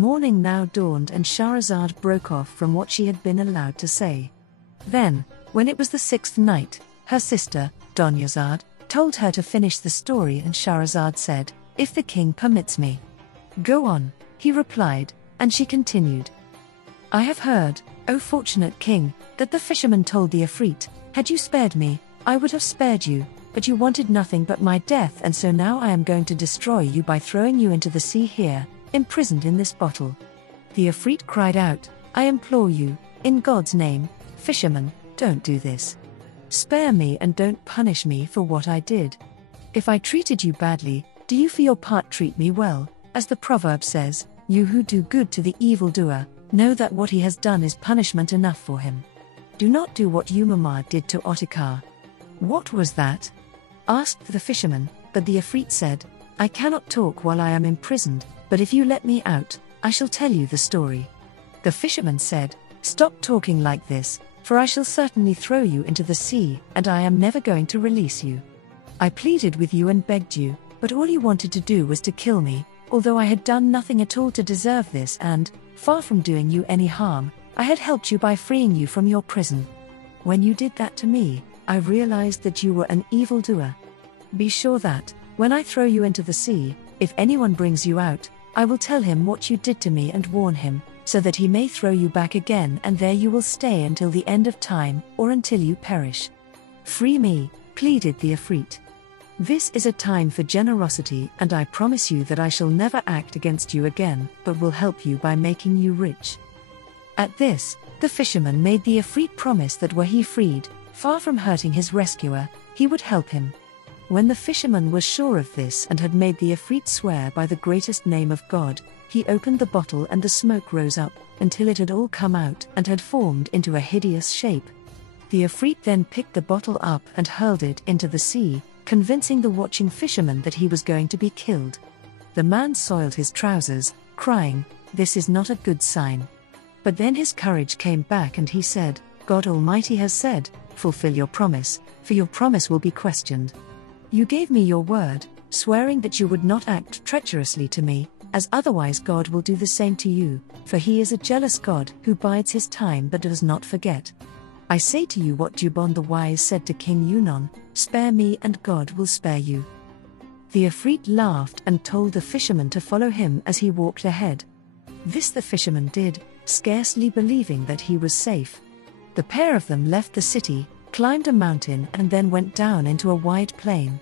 Morning now dawned and Shahrazaad broke off from what she had been allowed to say. Then, when it was the 6th night, her sister, Donyazaad, told her to finish the story, and Shahrazaad said, "If the king permits me." "Go on," he replied, and she continued. "I have heard, O fortunate king, that the fisherman told the ifrit, 'Had you spared me, I would have spared you, but you wanted nothing but my death, and so now I am going to destroy you by throwing you into the sea here, imprisoned in this bottle.' The ifrit cried out, 'I implore you, in God's name, fisherman, don't do this. Spare me and don't punish me for what I did. If I treated you badly, do you for your part treat me well, as the proverb says, you who do good to the evil-doer, know that what he has done is punishment enough for him. Do not do what Umama did to Atika." "What was that?" asked the fisherman, but the ifrit said, "I cannot talk while I am imprisoned, but if you let me out, I shall tell you the story." The fisherman said, "Stop talking like this, for I shall certainly throw you into the sea, and I am never going to release you. I pleaded with you and begged you, but all you wanted to do was to kill me, although I had done nothing at all to deserve this, and, far from doing you any harm, I had helped you by freeing you from your prison. When you did that to me, I realized that you were an evildoer. Be sure that, when I throw you into the sea, if anyone brings you out, I will tell him what you did to me and warn him, so that he may throw you back again, and there you will stay until the end of time, or until you perish. Free me," pleaded the ifrit. "This is a time for generosity, and I promise you that I shall never act against you again, but will help you by making you rich." At this, the fisherman made the ifrit promise that were he freed, far from hurting his rescuer, he would help him. When the fisherman was sure of this and had made the ifrit swear by the greatest name of God, he opened the bottle and the smoke rose up, until it had all come out and had formed into a hideous shape. The ifrit then picked the bottle up and hurled it into the sea, convincing the watching fisherman that he was going to be killed. The man soiled his trousers, crying, "This is not a good sign." But then his courage came back and he said, "God Almighty has said, fulfill your promise, for your promise will be questioned. You gave me your word, swearing that you would not act treacherously to me, as otherwise God will do the same to you, for he is a jealous God who bides his time but does not forget. I say to you what Dubon the wise said to King Yunon, spare me and God will spare you." The ifrit laughed and told the fisherman to follow him as he walked ahead. This the fisherman did, scarcely believing that he was safe. The pair of them left the city, climbed a mountain and then went down into a wide plain.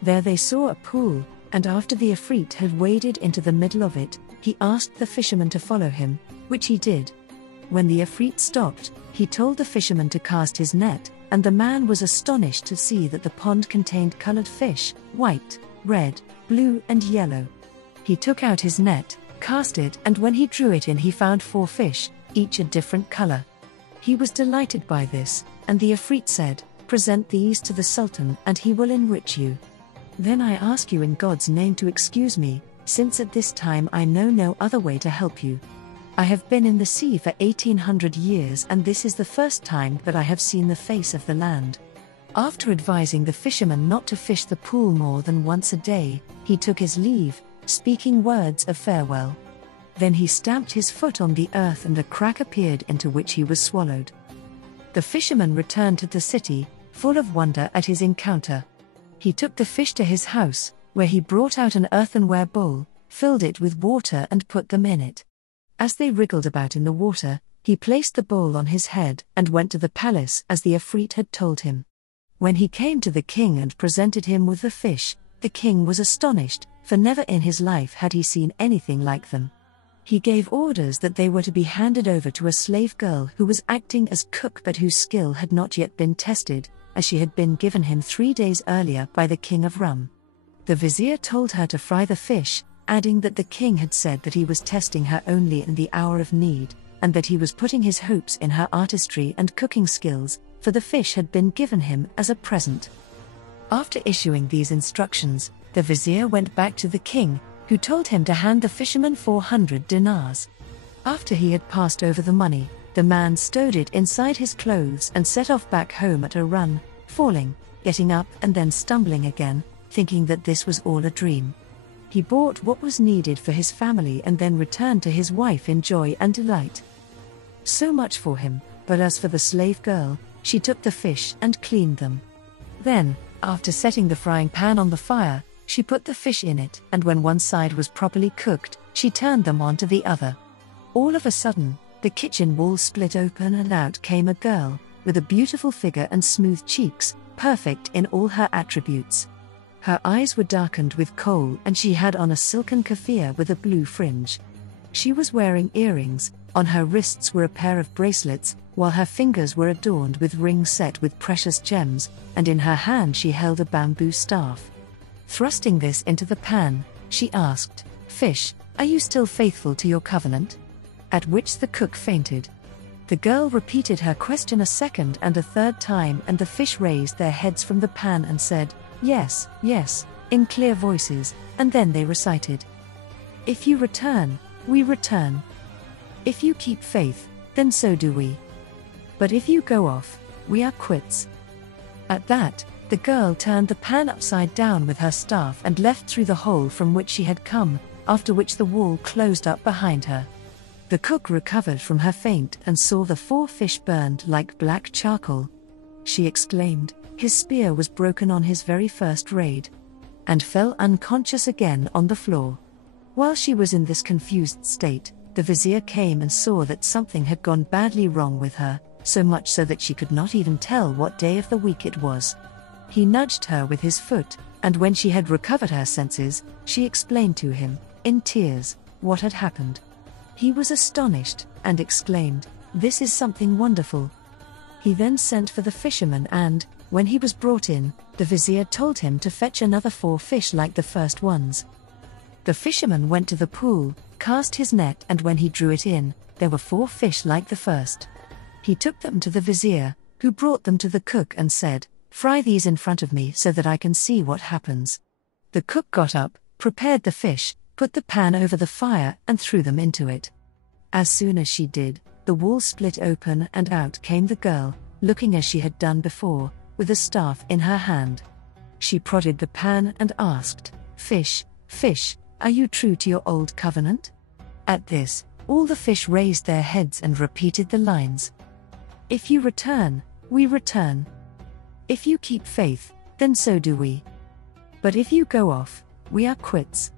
There they saw a pool, and after the ifrit had waded into the middle of it, he asked the fisherman to follow him, which he did. When the ifrit stopped, he told the fisherman to cast his net, and the man was astonished to see that the pond contained colored fish, white, red, blue and yellow. He took out his net, cast it, and when he drew it in he found 4 fish, each a different color. He was delighted by this, and the ifrit said, "Present these to the Sultan and he will enrich you. Then I ask you in God's name to excuse me, since at this time I know no other way to help you. I have been in the sea for 1800 years and this is the first time that I have seen the face of the land." After advising the fisherman not to fish the pool more than once a day, he took his leave, speaking words of farewell. Then he stamped his foot on the earth and a crack appeared into which he was swallowed. The fisherman returned to the city, full of wonder at his encounter. He took the fish to his house, where he brought out an earthenware bowl, filled it with water and put them in it. As they wriggled about in the water, he placed the bowl on his head and went to the palace as the ifrit had told him. When he came to the king and presented him with the fish, the king was astonished, for never in his life had he seen anything like them. He gave orders that they were to be handed over to a slave girl who was acting as cook but whose skill had not yet been tested, as she had been given him 3 days earlier by the king of Rum. The vizier told her to fry the fish, adding that the king had said that he was testing her only in the hour of need, and that he was putting his hopes in her artistry and cooking skills, for the fish had been given him as a present. After issuing these instructions, the vizier went back to the king, who told him to hand the fisherman 400 dinars. After he had passed over the money, the man stowed it inside his clothes and set off back home at a run, falling, getting up and then stumbling again, thinking that this was all a dream. He bought what was needed for his family and then returned to his wife in joy and delight. So much for him, but as for the slave girl, she took the fish and cleaned them. Then, after setting the frying pan on the fire, she put the fish in it, and when one side was properly cooked, she turned them onto the other. All of a sudden, the kitchen wall split open and out came a girl, with a beautiful figure and smooth cheeks, perfect in all her attributes. Her eyes were darkened with kohl and she had on a silken keffiyeh with a blue fringe. She was wearing earrings, on her wrists were a pair of bracelets, while her fingers were adorned with rings set with precious gems, and in her hand she held a bamboo staff. Thrusting this into the pan, she asked, "Fish, are you still faithful to your covenant?" At which the cook fainted. The girl repeated her question a second and a third time, and the fish raised their heads from the pan and said, "Yes, yes," in clear voices, and then they recited, "If you return, we return. If you keep faith, then so do we. But if you go off, we are quits." At that, the girl turned the pan upside down with her staff and left through the hole from which she had come, after which the wall closed up behind her. The cook recovered from her faint and saw the 4 fish burned like black charcoal. She exclaimed, "His spear was broken on his very first raid," and fell unconscious again on the floor. While she was in this confused state, the vizier came and saw that something had gone badly wrong with her, so much so that she could not even tell what day of the week it was. He nudged her with his foot, and when she had recovered her senses, she explained to him, in tears, what had happened. He was astonished, and exclaimed, "This is something wonderful." He then sent for the fisherman and, when he was brought in, the vizier told him to fetch another 4 fish like the first ones. The fisherman went to the pool, cast his net, and when he drew it in, there were 4 fish like the first. He took them to the vizier, who brought them to the cook and said, "Fry these in front of me so that I can see what happens." The cook got up, prepared the fish, put the pan over the fire and threw them into it. As soon as she did, the wall split open and out came the girl, looking as she had done before, with a staff in her hand. She prodded the pan and asked, "Fish, fish, are you true to your old covenant?" At this, all the fish raised their heads and repeated the lines, "If you return, we return. If you keep faith, then so do we. But if you go off, we are quits."